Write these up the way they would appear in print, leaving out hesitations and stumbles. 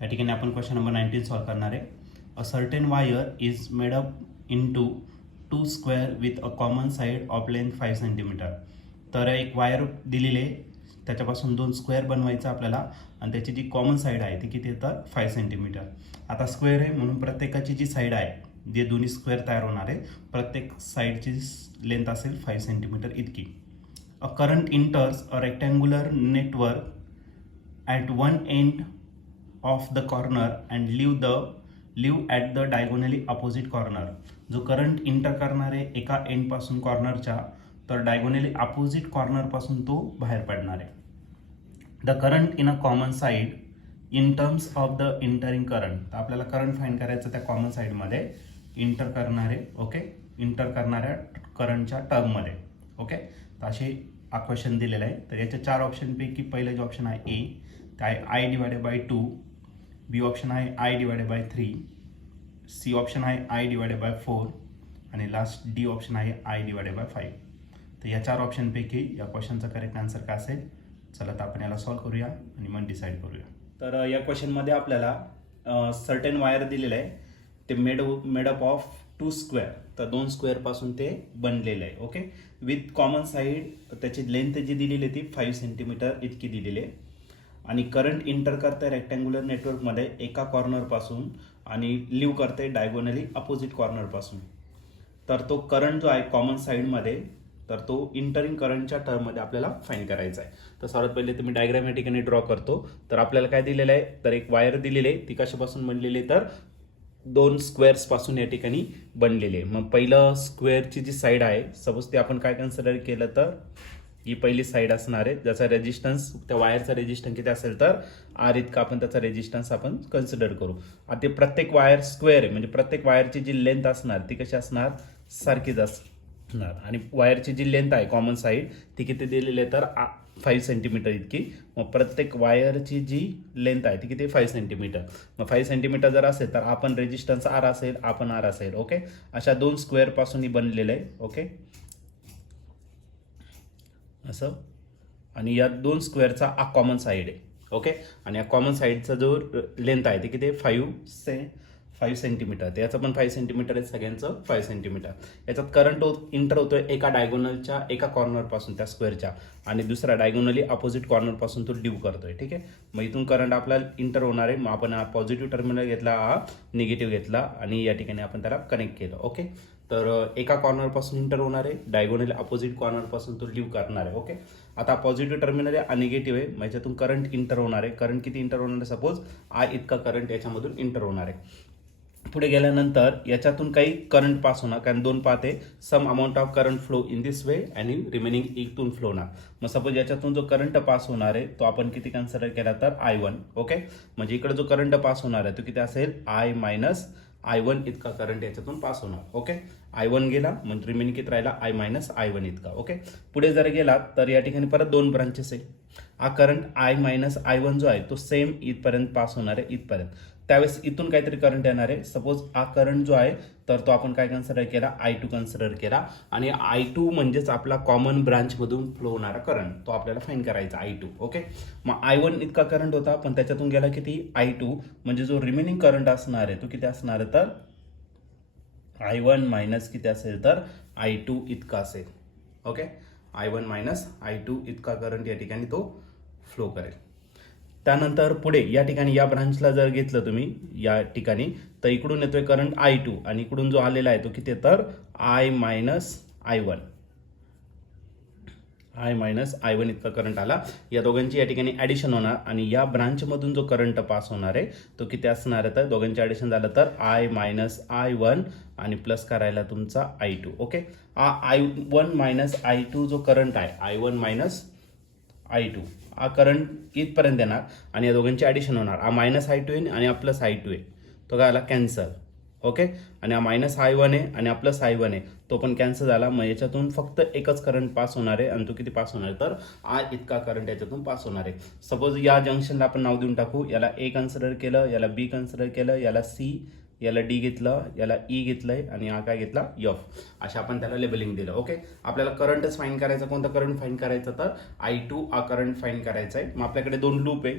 या ठिकाणी आपण क्वेश्चन नंबर 19 सॉल्व करणार आहे. A certain wire is made up into two square with a common side of length 5 centimetre. तर एक वायर दिलेली आहे, त्याच्यापासून दोन स्क्वेअर बनवायचं आपल्याला आणि त्याची जी कॉमन साईड आहे ती किती तर 5 सेंटीमीटर. आता स्क्वेअर आहे म्हणून प्रत्येकाची जी साईड आहे जे दोन्ही स्क्वेअर तयार होणार आहे प्रत्येक साईडची लेंथ असेल 5 सेंटीमीटर इतकी. A current enters a rectangular network at one end of the corner and leave at the diagonally opposite corner. जो करंट इंटर करणार आहे एका एंडपासून कॉर्नरच्या, तर डायगोनली अपोजिट कॉर्नरपासून तो बाहेर पडणार आहे. The current in a common side in terms of the entering current. आपल्याला करंट फाईंड करायचं त्या कॉमन साईडमध्ये इंटर करणारे, ओके, इंटर करणाऱ्या करंटच्या टर्ममध्ये. ओके, तर असे हा क्वेश्चन दिलेला आहे. तर याच्या चार ऑप्शनपैकी पहिले जे ऑप्शन आहे ए, ते आहे I divided by 2, B option आहे I divided by 3, C option आहे आय डिवायडेड बाय 4 आणि लास्ट डी ऑप्शन आहे आय डिवायडेड बाय 5. तर या चार ऑप्शनपैकी या क्वेश्चनचा करेक्ट आन्सर काय असेल? चला तर आपण याला सॉल्व्ह करूया आणि मग डिसाईड करूया. तर या क्वेश्चनमध्ये आपल्याला सर्टेन वायर दिलेलं आहे, ते made up of two square, तर दोन स्क्वेअरपासून ते बनलेलं आहे. ओके, विथ कॉमन साईड त्याची लेंथ जी दिलेली आहे ती 5 सेंटीमीटर इतकी दिलेली आहे आणि करंट इंटर करते रेक्टँग्युलर नेटवर्कमध्ये एका कॉर्नरपासून आणि लिव्ह करते डायगोनली अपोजिट कॉर्नरपासून. तर तो करंट जो आहे कॉमन साईडमध्ये, तर तो इंटरिंग करंटच्या टर्ममध्ये आपल्याला फाईंड करायचा आहे. तर सर्वात पहिले तुम्ही डायग्राम या ठिकाणी ड्रॉ करतो. तर आपल्याला काय दिलेलं आहे, तर एक वायर दिलेली आहे, ती कशापासून बनलेली आहे, तर दोन स्क्वेअर्सपासून या ठिकाणी बनलेली आहे. मग पहिलं स्क्वेअरची जी साईड आहे, सपोज ते आपण काय कन्सिडर केलं तर ही पहिली साईड असणार आहे, ज्याचा रेजिस्टन्स, त्या वायरचा रेजिस्टन्स किती असेल तर आर इतका आपण त्याचा रेजिस्टन्स आपण कन्सिडर करू. आता ते प्रत्येक वायर स्क्वेअर आहे म्हणजे प्रत्येक वायरची जी लेंथ असणार ती कशी असणार, सारखीच असणार. आणि वायरची जी लेंथ आहे कॉमन साईड ती किती दिलेली आहे तर 5 सेंटीमीटर इतकी. मग प्रत्येक वायरची जी लेंथ आहे ती किती 5 सेंटीमीटर. मग 5 सेंटीमीटर जर असेल तर आपण रेजिस्टन्स आर असेल, आपण आर असेल. ओके, अशा दोन स्क्वेअर पासून ही बनलेलं आहे. ओके, असं. आणि या दोन स्क्वेअरचा हा कॉमन साईड आहे. ओके, आणि या कॉमन साईडचा जो लेंथ आहे ते किती 5 सेंटीमीटर. तर याचं पण 5 सेंटीमीटर आहे, सगळ्यांचं 5 सेंटीमीटर. याच्यात करंट इंटर होतोय एका डायगोनलच्या एका कॉर्नरपासून त्या स्क्वेअरच्या आणि दुसऱ्या डायगोनली अपोजिट कॉर्नरपासून तो लिव्ह करतोय. ठीक आहे, मग इथून करंट आपल्याला इंटर होणार आहे. मग आपण हा पॉझिटिव्ह टर्मिनल घेतला, हा निगेटिव्ह घेतला आणि या ठिकाणी आपण त्याला कनेक्ट केलं. ओके, तर एका कॉर्नरपासून इंटर होणार आहे, डायगोनली अपोजिट कॉर्नरपासून तो लिव्ह करणार आहे. ओके, आता पॉझिटिव्ह टर्मिनल आहे आणि निगेटिव्ह आहे, मग याच्यातून करंट इंटर होणार आहे. करंट किती इंटर होणार आहे, सपोज आय इतका करंट याच्यामधून इंटर होणार आहे. पुढे गेल्यानंतर याच्यातून काही करंट पास होणार, कारण दोन पाथ आहे. Some amount of current flow in this way आणि रिमेनिंग इथून फ्लो होणार. मग सपोज याच्यातून जो करंट पास होणार आहे तो आपण किती कन्सिडर केला तर I1. ओके, म्हणजे इकडे जो करंट पास होणार आहे तो किती असेल I मायनस I1 इतका करंट याच्यातून पास होणार. ओके, I1 गेला म्हणजे रिमेनिंग किती राहिला I मायनस I1 इतका. ओके, पुढे जर गेला तर या ठिकाणी परत दोन ब्रांचेस आहे. हा करंट I मायनस I1 जो आहे तो सेम इथपर्यंत पास होणार आहे, इथपर्यंत. त्यावेळेस इथून काहीतरी करंट येणार आहे. सपोज हा करंट जो आहे तर तो आपण काय कन्सिडर केला, I2 कन्सिडर केला. आणि I2 म्हणजेच आपला कॉमन ब्रांचमधून फ्लो होणारा करंट, तो आपल्याला फाईंड करायचा I2. ओके, मग I1 इतका करंट होता पण त्याच्यातून गेला किती I2, म्हणजे जो रिमेनिंग करंट असणार आहे तो किती असणार आहे तर I1 मायनस किती असेल तर I2 इतका असेल. ओके, I1 मायनस I2 इतका करंट या ठिकाणी तो फ्लो करेल. त्यानंतर पुढे या ठिकाणी या ब्रांचला जर घेतलं तुम्ही या ठिकाणी, तर इकडून येतोय करंट I2 आणि इकडून जो आलेला आहे तो किती तर I मायनस I1 इतका करंट आला. या दोघांची या ठिकाणी ॲडिशन होणार आणि या ब्रांचमधून जो करंट पास होणार आहे तो किती असणार आहे तर दोघांचे ॲडिशन झालं तर I मायनस I1 आणि प्लस करायला तुमचा I2. ओके, हा I1 मायनस I2 जो करंट आहे I1 मायनस I2 हा करंट इथपर्यंत येणार आणि या दोघांची ॲडिशन होणार. हा मायनस I2 आहे आणि हा प्लस I2 आहे, तो काय आला कॅन्सल. ओके, आणि हा मायनस I1 आहे आणि हा प्लस I1 आहे, तो पण कॅन्सल झाला. मग याच्यातून फक्त एकच करंट पास होणार आहे आणि तो किती पास होणार आहे तर I इतका करंट याच्यातून पास होणार आहे. सपोज या जंक्शनला आपण नाव देऊन टाकू, याला A कन्सिडर केलं, याला B कन्सिडर केलं, याला C, याला D घेतलं, याला E घेतलंय आणि हा काय घेतला F. अशा आपण त्याला लेबलिंग दिलं. ओके, आपल्याला करंटच फाईंड करायचा. कोणता करंट फाईंड करायचा तर I2 हा करंट फाईंड करायचा आहे. मग आपल्याकडे दोन लूप आहे,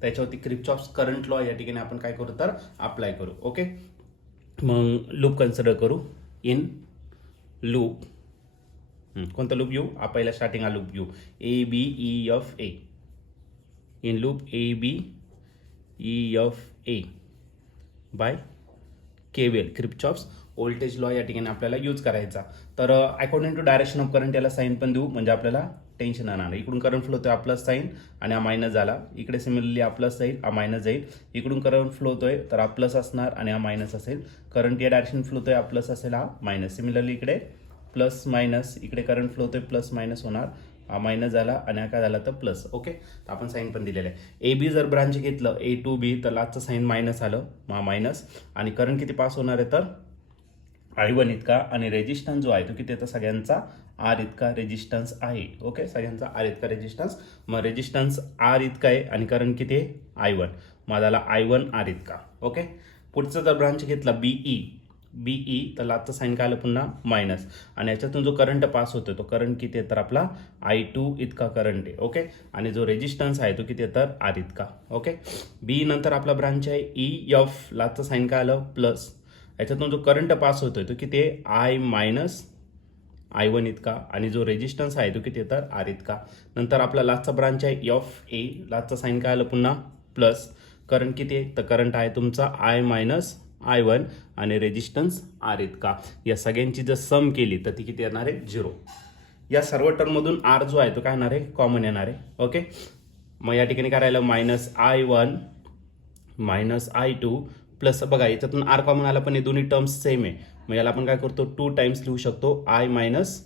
त्याच्यावरती किर्चॉफ्स करंट लॉ या ठिकाणी आपण काय करू तर अप्लाय करू. ओके, मग लूप कन्सिडर करू. इन लूप कोणता लूप घेऊ? पहिला स्टार्टिंग हा लूप घेऊ, ABEFA. In loop ABEFA by KVL, Kirchhoff's voltage law या ठिकाणी आपल्याला यूज करायचा. तर according to direction of current याला साईन पण देऊ, म्हणजे आपल्याला टेन्शन येणार नाही. इकडून करंट फ्लो होतोय हा प्लस साईन आणि हा मायनस झाला. इकडे सिमिलरली हा प्लस जाईल, हा मायनस जाईल. इकडून करंट फ्लो होतोय तर हा प्लस असणार आणि हा मायनस असेल. करंट या डायरेक्शन फ्लो होतोय, हा प्लस असेल, हा मायनस. सिमिलरली इकडे प्लस मायनस, इकडे करंट फ्लो होतोय, प्लस मायनस होणार. हा मायनस झाला आणि हा काय झाला तर प्लस. ओके, तर आपण साईन पण दिलेलं आहे. AB जर ब्रांच घेतलं A to B तर लास्टचं साईन मायनस आलं, हा मायनस. आणि करंट किती पास होणार आहे तर I1 इतका. आणि रेजिस्टन्स जो आहे तो किती येतं सगळ्यांचा R इतका रेजिस्टन्स आहे. ओके, सगळ्यांचा R इतका रेजिस्टन्स. मग रेजिस्टन्स R इतका आहे आणि करंट किती आहे I1. मग झाला I1 R इतका. ओके, पुढचं जर ब्रांच घेतला BE तर लास्टचं साईन काय आलं पुन्हा मायनस. आणि याच्यातून जो करंट पास होतो तो करंट किती आहे तर आपला I2 इतका करंट आहे. ओके, आणि जो रेजिस्टन्स आहे तो किती आहे तर R इतका. ओके, B नंतर आपला ब्रांच आहे EF, लास्टचं साईन काय आलं प्लस. याच्यातून जो करंट पास होतोय तो किती आहे I मायनस I1 इतका. आणि जो रेजिस्टन्स आहे तो किती आहे तर R इतका. नंतर आपला लास्टचा ब्रांच आहे FA, लास्टचा साईन काय आलं पुन्हा प्लस. करंट किती आहे तर करंट आहे तुमचा I मायनस I1 आणि रेजिस्टन्स R इतका. या सगळ्यांची जर सम केली तर ती किती येणार आहे 0. या सर्व टर्ममधून R जो आहे तो काय येणार आहे कॉमन येणार आहे. ओके, मग या ठिकाणी काय राहिलं minus I1 minus I2 plus. बघा याच्यातून R कॉमन आला पण हे दोन्ही टर्म्स सेम आहे. मग याला आपण काय करतो 2 टाइम्स लिहू शकतो I minus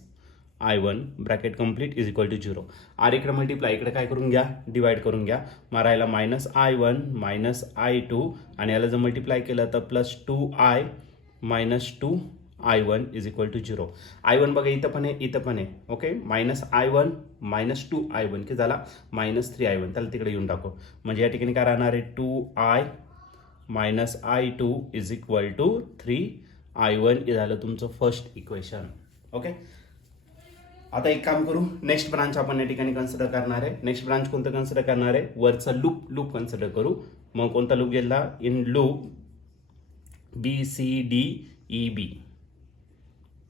I1 bracket complete is equal to 0. R इकडे मल्टिप्लाय, इकडे काय करून घ्या डिवाइड करून घ्या. मग राहिला मायनस I1 मायनस I2 आणि याला जर मल्टिप्लाय केलं तर plus 2I minus 2I1 is equal to 0. I1 बघा इथं पण आहे, इथं पण आहे. Okay, minus I1 minus 2I1 की झाला मायनस 3I1. त्याला तिकडे येऊन टाकू. म्हणजे या ठिकाणी काय राहणार आहे 2I minus I2 is equal to 3I1. हे झालं तुमचं फर्स्ट इक्वेशन. ओके, आता एक काम करू, नेक्स्ट ब्रांच आपण या ठिकाणी कन्सिडर करणार आहे. नेक्स्ट ब्रांच कोणतं कन्सिडर करणार आहे? वरचा लूप कन्सिडर करू. मग कोणता लूप घेतला? इन लूप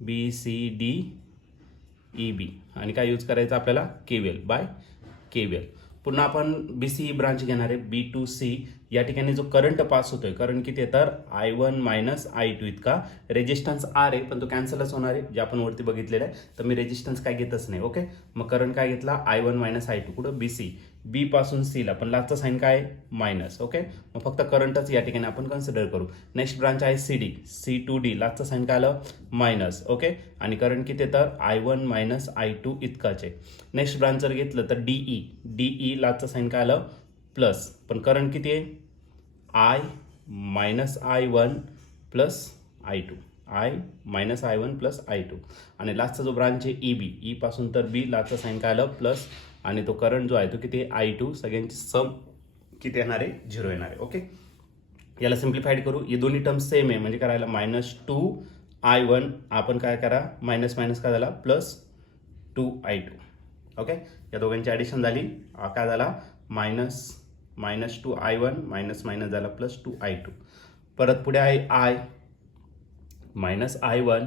BCDEB आणि काय यूज करायचं आपल्याला KVL बाय KVL. पुन्हा आपण BCE ब्रांच घेणार आहे B to C. या ठिकाणी जो करंट पास होतोय करंट किती आहे तर I1 मायनस I2 इतका. रेजिस्टन्स R आहे पण तो कॅन्सलच होणार आहे जे आपण वरती बघितलेलं आहे. तर मी रेजिस्टन्स काय घेतच नाही. ओके, मग करंट काय घेतला I1 मायनस I2 कुठं BC. B पासून C ला पण लास्टचा साईन काय मायनस. ओके, मग फक्त करंटच या ठिकाणी आपण कन्सिडर करू. नेक्स्ट ब्रांच आहे C to D, लास्टचा साईन काय आलं मायनस. ओके, आणि करंट किती आहे तर I1 मायनस I2 इतकाच आहे. नेक्स्ट ब्रांच जर घेतलं तर DE लास्टचा साईन काय आलं प्लस. पण करंट किती आहे I minus I1 plus I2. I minus I1 plus I2. आणि लास्टचा जो ब्रांच आहे E पासून तर B, लास्टचा साईन काय आलं प्लस. आणि तो करंट जो आहे तो किती आहे I2. सगळ्यांची सम किती येणार आहे 0 येणार आहे. ओके, याला सिम्प्लिफाईड करू. हे दोन्ही टर्म्स सेम आहे म्हणजे करायला मायनस 2I1 आपण काय करा मायनस मायनस काय झाला प्लस 2I2. ओके, या दोघांची ॲडिशन झाली काय झाला मायनस 2I1 मायनस मायनस झाला प्लस 2I2. परत पुढे आहे I minus I1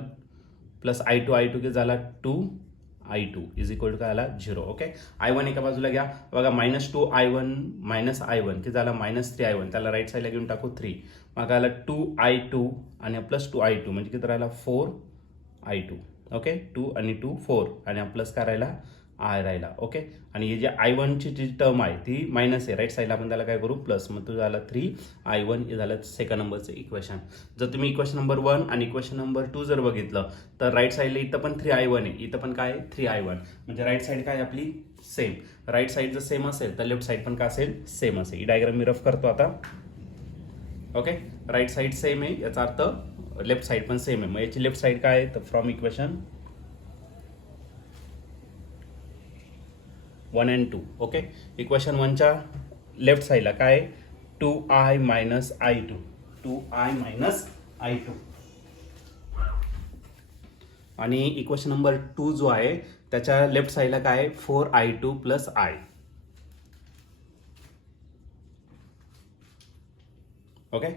plus I2 की झाला 2I2 इज इक्वल टू काय आला 0. ओके, I1 एका बाजूला घ्या. बघा मायनस 2I1 मायनस I1 की झाला मायनस 3I1. त्याला राईट साईडला घेऊन टाकू 3. मग आला 2I2 आणि प्लस 2I2 म्हणजे किती राहिला 4I2. ओके, 2 आणि 2 4 आणि प्लस काय राहिला I राहिला. ओके, आणि हे जे I1ची जी टर्म आहे ती मायनस आहे. राईट साईडला आपण त्याला काय करू प्लस. मग तो झाला 3I1. हे झालं सेकंड नंबरचं इक्वेशन. जर तुम्ही इक्वेशन नंबर 1 आणि इक्वेशन नंबर 2 जर बघितलं तर राईट साईडला इथं पण 3I1 आहे, इथं पण काय 3I1. म्हणजे राईट साईड काय आपली सेम. राईट साईड जर सेम असेल तर लेफ्ट साईड पण काय असेल सेम असेल. ही डायग्राम मी रफ करतो आता. ओके, राईट साईड सेम आहे याचा अर्थ लेफ्ट साईड पण सेम आहे. मग याची लेफ्ट साईड काय आहे तर from equation 1 and 2. Okay, equation 1च्या लेफ्ट साईडला काय 2I minus I2. 2I minus I2. आणि इक्वेशन नंबर 2 जो आहे त्याच्या लेफ्ट साईडला काय 4I2 प्लस I. ओके,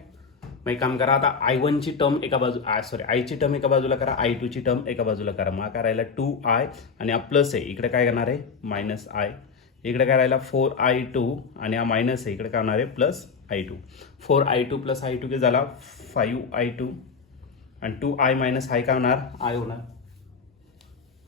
मग एक काम करा, आता I1ची टर्म एका बाजू आयची टर्म एका बाजूला करा, I2ची टर्म एका बाजूला करा. मग काय राहिला 2I आणि हा प्लस आहे, इकडे काय करणार आहे मायनस I, इकडे काय राहिला 4I2 आणि हा मायनस आहे, इकडे काय होणार आहे plus I2. 4I2 plus I2 किती झाला 5I2 आणि 2I मायनस I काय होणार I होणार.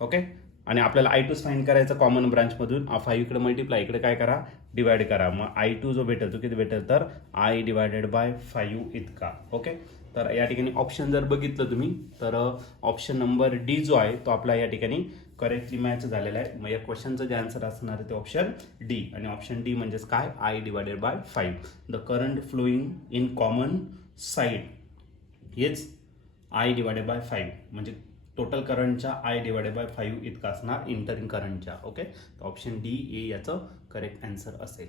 ओके, आणि आपल्याला I2 फाइंड करायचं कॉमन ब्रांचमधून. 5 इकडे मल्टिप्लाय, इकडे काय करा डिवाइड करा. मग I2 जो भेटेल तो किती भेटेल तर I डिवायडेड बाय 5 इतका. ओके, तर या ठिकाणी ऑप्शन जर बघितलं तुम्ही तर ऑप्शन नंबर डी जो आहे तो आपला या ठिकाणी करेक्टली मॅच झालेला आहे. मग या क्वेश्चनचं जे आन्सर असणार आहे ते ऑप्शन डी, आणि ऑप्शन डी म्हणजेच काय I divided by 5. The current flowing in common side is I divided by 5, म्हणजे टोटल करंटच्या I डिवायडेड बाय 5 इतका असणार इंटरिंग करंटच्या. ओके, ऑप्शन डी ए याचं करेक्ट आन्सर असेल.